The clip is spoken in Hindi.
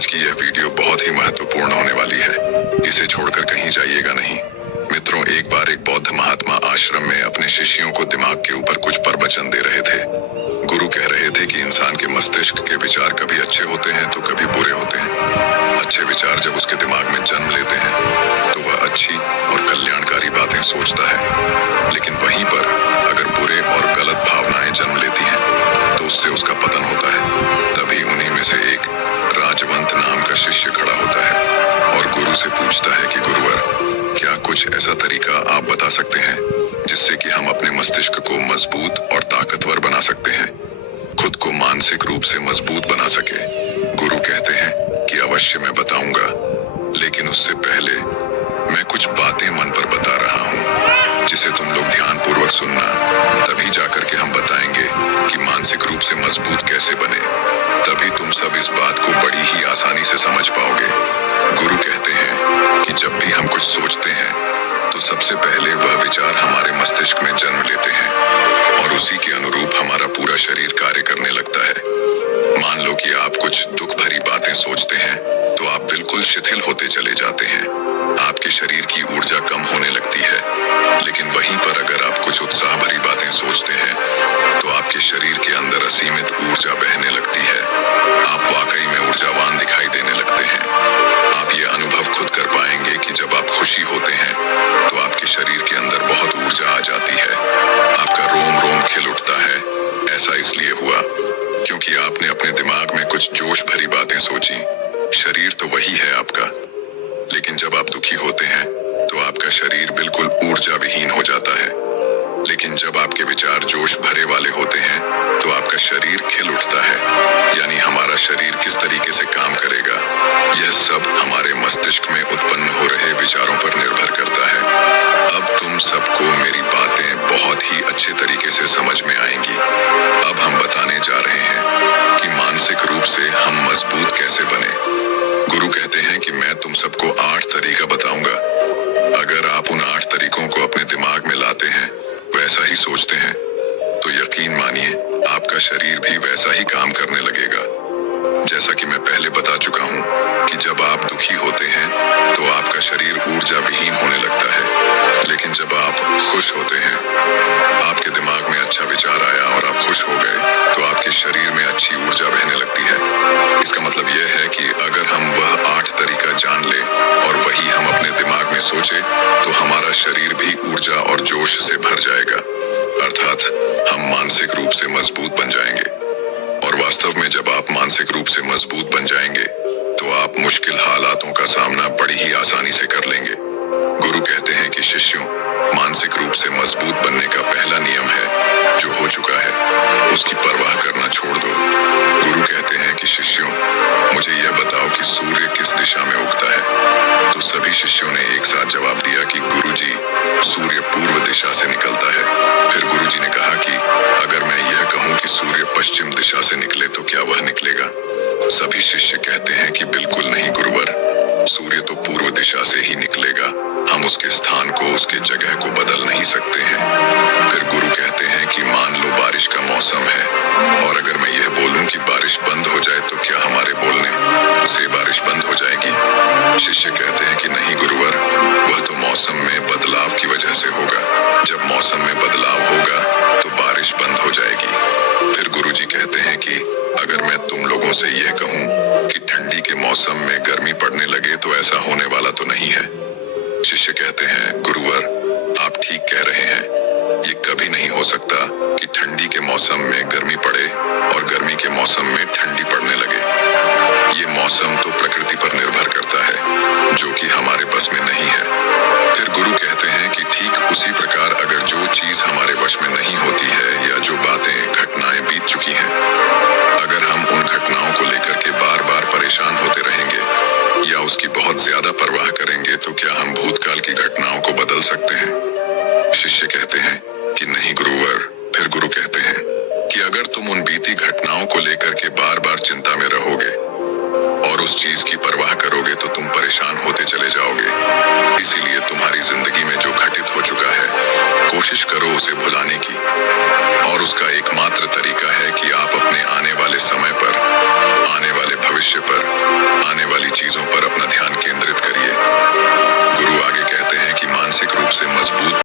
आज की यह वीडियो बहुत ही महत्वपूर्ण होने वाली है। इसे छोड़कर कहीं जाइएगा नहीं। मित्रों, एक बार एक बौद्ध महात्मा आश्रम में अपने शिष्यों को दिमाग के ऊपर कुछ प्रवचन दे रहे थे। गुरु कह रहे थे कि इंसान के मस्तिष्क के विचार कभी अच्छे होते हैं तो कभी बुरे होते हैं। अच्छे विचार जब उसके दिमाग में जन्म लेते हैं तो वह अच्छी और कल्याणकारी बातें सोचता है, लेकिन वहीं पर अगर बुरे और गलत भावनाएं जन्म लेती हैं तो उससे उसका पतन होता है। तभी उन्हीं में से एक राजवंत नाम का शिष्य खड़ा होता है और गुरु से पूछता है कि गुरुवर, क्या कुछ ऐसा तरीका आप बता सकते हैं जिससे कि हम अपने मस्तिष्क को मजबूत और ताकतवर बना सकते हैं, खुद को मानसिक रूप से मजबूत बना सके। गुरु कहते हैं कि अवश्य मैं बताऊंगा, लेकिन उससे पहले मैं कुछ बातें मन पर बता रहा हूँ जिसे तुम लोग ध्यान पूर्वक सुनना। तभी जाकर के हम बताएंगे कि मानसिक रूप से मजबूत कैसे बने। तभी तुम सब इस बात को बड़ी ही आसानी से समझ पाओगे। गुरु कहते हैं कि जब भी हम कुछ सोचते हैं तो सबसे पहले वह विचार हमारे मस्तिष्क में जन्म लेते हैं और उसी के अनुरूप हमारा पूरा शरीर कार्य करने लगता है। मान लो कि आप कुछ दुख भरी बातें सोचते हैं तो आप बिल्कुल शिथिल होते चले जाते हैं। आपके शरीर की ऊर्जा कम होने लगती है, लेकिन वहीं पर अगर आप कुछ उत्साह भरी बातें सोचते हैं तो आपके शरीर के अंदर असीमित ऊर्जा बहने लगती है। आप वाकई में ऊर्जावान दिखाई देने लगते हैं। आप ये अनुभव खुद कर पाएंगे कि जब आप खुशी होते हैं तो आपके शरीर के अंदर बहुत ऊर्जा आ जाती है। आपका रोम रोम खिल उठता है। ऐसा इसलिए हुआ क्योंकि आपने अपने दिमाग में कुछ जोश भरी बातें सोची। शरीर तो वही है आपका, लेकिन जब आप दुखी होते हैं तो आपका शरीर बिल्कुल ऊर्जा विहीन हो जाता है। लेकिन जब आपके विचार जोश भरे वाले होते हैं तो आपका शरीर खिल उठता है। यानी हमारा शरीर किस तरीके से काम करेगा, यह सब हमारे मस्तिष्क में उत्पन्न हो रहे विचारों पर निर्भर करता है। अब तुम सबको मेरी बातें बहुत ही अच्छे तरीके से समझ में आएंगी। अब हम बताने जा रहे हैं कि मानसिक रूप से हम मजबूत कैसे बने। गुरु कहते हैं कि मैं तुम सबको 8 तरीका बताऊंगा। अगर आप उन 8 तरीकों को अपने दिमाग में लाते हैं, वैसा ही सोचते हैं, तो यकीन मानिए आपका शरीर भी वैसा ही काम करने लगेगा। जैसा कि मैं पहले बता चुका हूँ कि जब आप दुखी होते हैं तो आपका शरीर ऊर्जा विहीन होने लगता है, लेकिन जब आप खुश होते हैं, आपके दिमाग में अच्छा विचार आया और आप खुश हो गए तो आपके शरीर में अच्छी ऊर्जा बहने लगती है। इसका मतलब यह है कि अगर हम वह 8 तरीका जान लें और वही हम अपने दिमाग में सोचे तो हमारा शरीर भी ऊर्जा और जोश से भर जाएगा, अर्थात हम मानसिक रूप से मजबूत बन जाएंगे। और वास्तव में जब आप मानसिक रूप से मजबूत बन जाएंगे तो आप मुश्किल हालातों का सामना बड़ी ही आसानी से कर लेंगे। गुरु कहते हैं कि शिष्यों, मानसिक रूप से मजबूत बनने का पहला नियम है, जो हो चुका है उसकी परवाह करना छोड़ दो। गुरु कहते हैं कि शिष्यों, मुझे यह बताओ कि सूर्य किस दिशा में उगता है। तो सभी शिष्यों ने एक साथ जवाब दिया कि गुरुजी, सूर्य पूर्व दिशा से निकलता है। फिर गुरुजी ने कहा कि अगर मैं यह कहूं कि सूर्य पश्चिम दिशा से निकले तो क्या वह निकलेगा? सभी शिष्य कहते हैं कि बिल्कुल नहीं गुरुवर, सूर्य तो पूर्व दिशा से ही निकलेगा। हम उसके स्थान को, उसके जगह को बदल नहीं सकते हैं। फिर गुरु कहते हैं कि मान लो बारिश का मौसम है और अगर मैं यह बोलूं कि बारिश बंद हो जाए तो क्या हमारे बोलने से बारिश बंद हो जाएगी? शिष्य कहते हैं कि नहीं गुरुवर, वह तो मौसम में बदलाव की वजह से होगा। जब मौसम में बदलाव होगा तो बारिश बंद हो जाएगी। फिर गुरुजी कहते हैं कि अगर मैं तुम लोगों से यह कहूं कि ठंडी के मौसम में गर्मी पड़ने लगे तो ऐसा होने वाला तो नहीं है। शिष्य कहते हैं गुरुवर, आप ठीक कह रहे हैं, ये कभी नहीं हो सकता कि ठंडी के मौसम में गर्मी पड़े और गर्मी के मौसम में ठंडी पड़ने लगे। ये मौसम तो प्रकृति पर निर्भर करता है, जो कि हमारे बस में नहीं है। फिर गुरु कहते हैं कि ठीक उसी प्रकार अगर जो चीज हमारे वश में नहीं होती है या जो बातें, घटनाएं बीत चुकी हैं, अगर हम उन घटनाओं को लेकर के बार बार परेशान होते रहेंगे या उसकी बहुत ज्यादा परवाह करेंगे तो क्या हम भूतकाल की घटनाओं को बदल सकते हैं? शिष्य कहते हैं कि नहीं गुरुवर। फिर गुरु कहते हैं कि अगर तुम उन बीती घटनाओं को लेकर के बार बार चिंता में रहोगे और उस चीज की परवाह करोगे तो तुम परेशान होते चले जाओगे। इसीलिए तुम्हारी जिंदगी में जो घटित हो चुका है, कोशिश करो उसे भुलाने की। और उसका एकमात्र तरीका है कि आप अपने आने वाले समय पर, आने वाले भविष्य पर, आने रूप से मजबूत